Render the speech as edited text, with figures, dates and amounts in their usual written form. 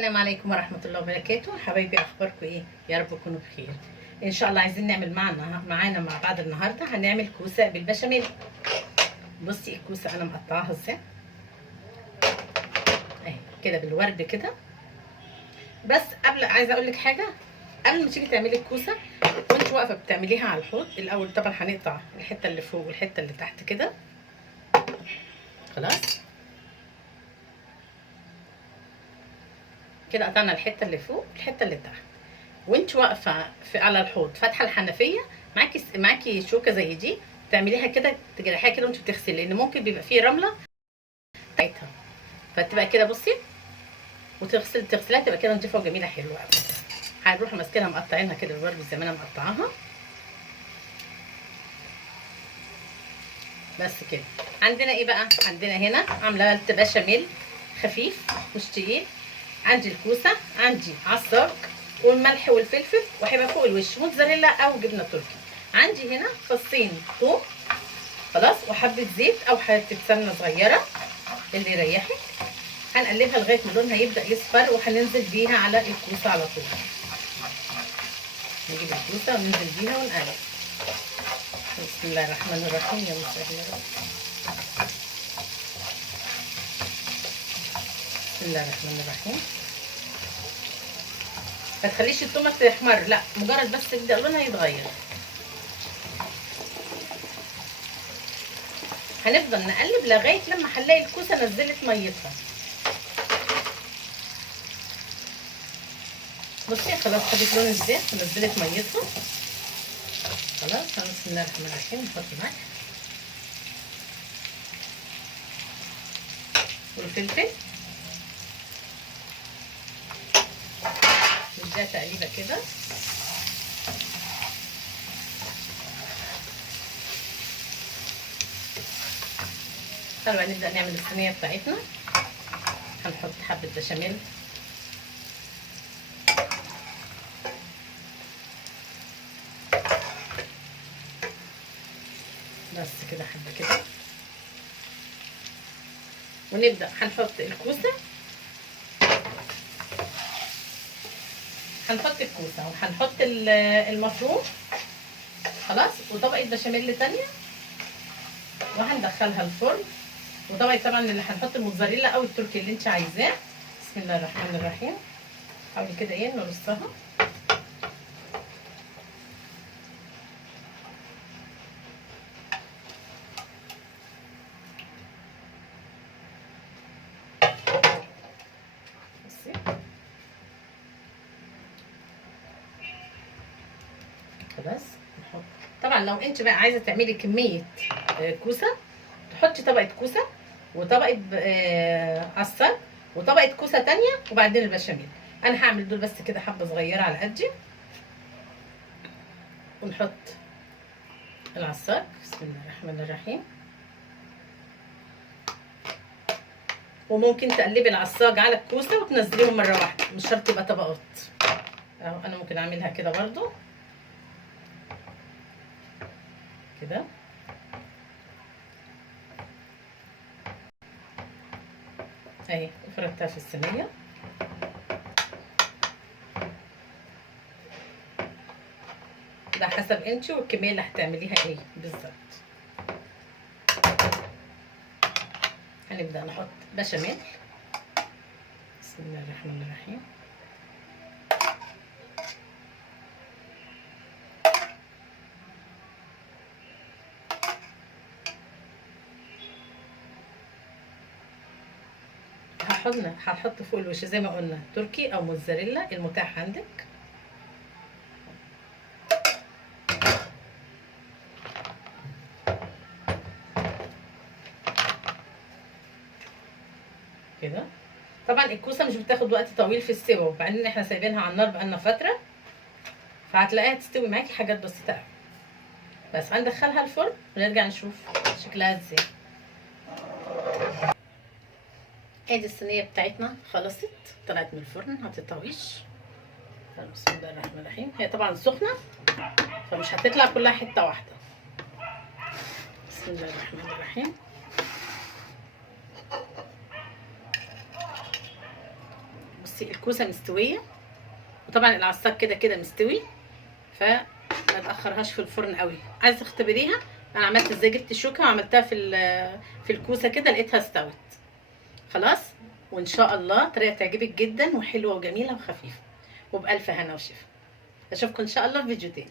السلام عليكم ورحمة الله وبركاته. حبايبي اخباركم ايه؟ يا رب تكونوا بخير. ان شاء الله عايزين نعمل معانا مع بعض النهارده. هنعمل كوسة بالبشاميل. بصي الكوسة انا مقطعاها ازاي اهي كده بالورد كده. بس عايزه اقول لك حاجه. قبل ما تيجي تعملي الكوسه وانت واقفه بتعمليها على الحوض الاول، طبعا هنقطع الحته اللي فوق والحته اللي تحت كده. خلاص كده قطعنا الحته اللي فوق والحته اللي تحت. وانت واقفه على الحوض فاتحه الحنفيه، معاكي شوكه زي دي، تعمليها كده تجرحيها كده وانت بتغسلي، لان ممكن بيبقى فيه رمله بتاعتها، فتبقى كده بصي تغسليها تبقى كده نضيفه وجميله حلوه قوي. هنروح ماسكينها مقطعينها كده برضه زي ما انا مقطعاها. بس كده. عندنا ايه بقى؟ عندنا هنا عامله بشاميل خفيف مش تقيل. عندي الكوسه، عندي عصاج والملح والفلفل، وهيبقى فوق الوش موتزاريلا او جبنه تركي. عندي هنا فصين ثوم خلاص، وحبه زيت او حته سمنه صغيره اللي يريحك. هنقلبها لغايه ما لونها يبدا يصفر، وهننزل بيها على الكوسه على طول. نجيب الكوسه وننزل بيها ونقلب. بسم الله الرحمن الرحيم. يا مسهل يا رب. بسم الله الرحمن الرحيم. ما تخليش التومه تحمر، لا مجرد بس يبدا لونها يتغير. هنفضل نقلب لغايه لما هنلاقي الكوسه نزلت ميتها. بصي خلاص خدت لون الزيت ونزلت ميتها. خلاص. بسم الله الرحمن الرحيم. نحط ملح والفلفل، نديها تقليبه كده. طبعا نبدا نعمل الصينيه بتاعتنا. هنحط حبه بشاميل، بس كده حبه كده. ونبدا هنحط الكوسه، وهنحط المفروم خلاص، وطبقه بشاميل تانية، وهندخلها الفرن. وطبقه طبعا اللي هنحط الموتزاريلا او التركي اللي انت عايزاه. بسم الله الرحمن الرحيم. حاولي كده ايه نرصها. بصي خلاص. نحط طبعا لو انت بقى عايزه تعملي كميه كوسه، تحطي طبقه كوسه وطبقه عصاج وطبقه كوسه تانية وبعدين البشاميل. انا هعمل دول بس كده حبه صغيره على قدي. ونحط العصاج. بسم الله الرحمن الرحيم. وممكن تقلبي العصاج على الكوسه وتنزليهم مره واحده، مش شرط يبقى طبقات. اهو انا ممكن اعملها كده برضو كده. اهي فردتها في الصينيه. ده حسب انت والكميه اللي هتعمليها ايه بالظبط. هنبدا نحط بشاميل. بسم الله الرحمن الرحيم. هحط فوق الوش زي ما قلنا تركي او موتزاريلا المتاح عندك كده. طبعا الكوسه مش بتاخد وقت طويل في السوا، وبعدين احنا سايبينها على النار بقالنا فتره، فهتلاقيها تستوي معاكي حاجات بسيطه قوي. بس هندخلها الفرن ونرجع نشوف شكلها ازاي. ادي الصينيه بتاعتنا خلصت، طلعت من الفرن هتطويش. بسم الله الرحمن الرحيم. هي طبعا سخنه فمش هتطلع كلها حته واحده. بسم الله الرحمن الرحيم. بصي الكوسه مستويه، وطبعا العصاج كده كده مستوي، فما تاخرهاش في الفرن قوي. عايزه تختبريها، انا عملت ازاي، جبت الشوكه وعملتها في الكوسه كده لقيتها استوت خلاص. وان شاء الله طريقه تعجبك جدا وحلوه وجميله وخفيفه، وبالف هنا وشفا. اشوفكم ان شاء الله في فيديو تاني.